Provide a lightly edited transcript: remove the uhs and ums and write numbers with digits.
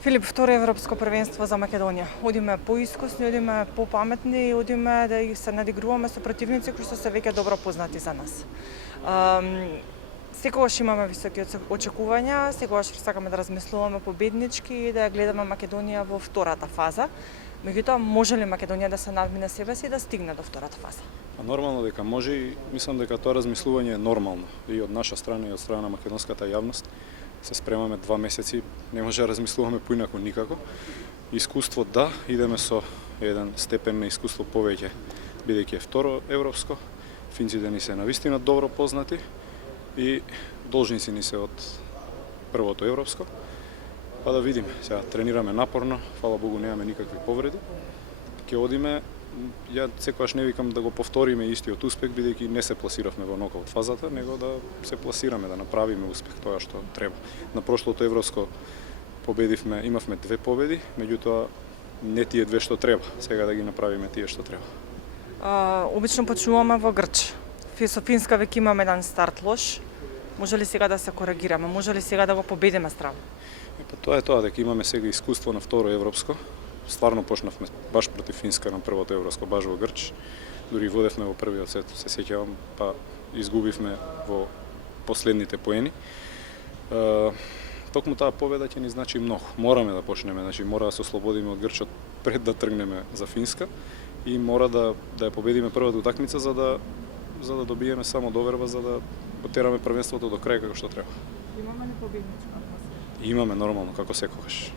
Филип, второ европско првенство за Македонија. Одиме поискусни, одиме попаметни, одиме да се надигруваме со противници кои што се веќе добро познати за нас. Секогаш имаме високи очекувања, секогаш сакаме да размислуваме победнички и да ја гледаме Македонија во втората фаза. Меѓутоа, може ли Македонија да се надмине себе си и да стигне до втората фаза? Нормално дека може и мислам дека тоа размислување е нормално и од наша страна и од страна на македонската јавност. Се спремаме 2 месеци, не може да размислуваме поинаку никако. Искуство да, идеме со еден степен на искуство повеќе, бидејќи е второ европско. Финците ни се навистина добро познати и должници ни се од првото европско. Па да видиме, сега тренираме напорно, фала Богу немаме никакви повреди. Ќе одиме, ја секогаш не викам да го повториме истиот успех, бидејќи не се пласиравме во нокаут фазата, него да се пласираме, да направиме успех, тоа што треба. На прошлото европско победивме, имавме 2 победи, меѓутоа не тие 2 што треба, сега да ги направиме тие што треба. Обично почнуваме во Грч. Со Финска веќе имаме еден старт лош. Може ли сега да се коригираме? Може ли сега да го победиме страна? Тоа е тоа, дека имаме сега искуство на второ европско. Стварно почнавме баш против Финска на првото европско, баш во Грч. Дури водевме во првиот сет, се сеќавам, па изгубивме во последните поени. Токму таа победа ќе ни значи многу. Мораме да почнеме, значи мора да се ослободиме од Грчот пред да тргнеме за Финска и мора да ја победиме првата утакмица за да добиеме само доверба, за да потераме првенството до крај како што треба. Имаме ли победничка? Имаме нормално како секогаш.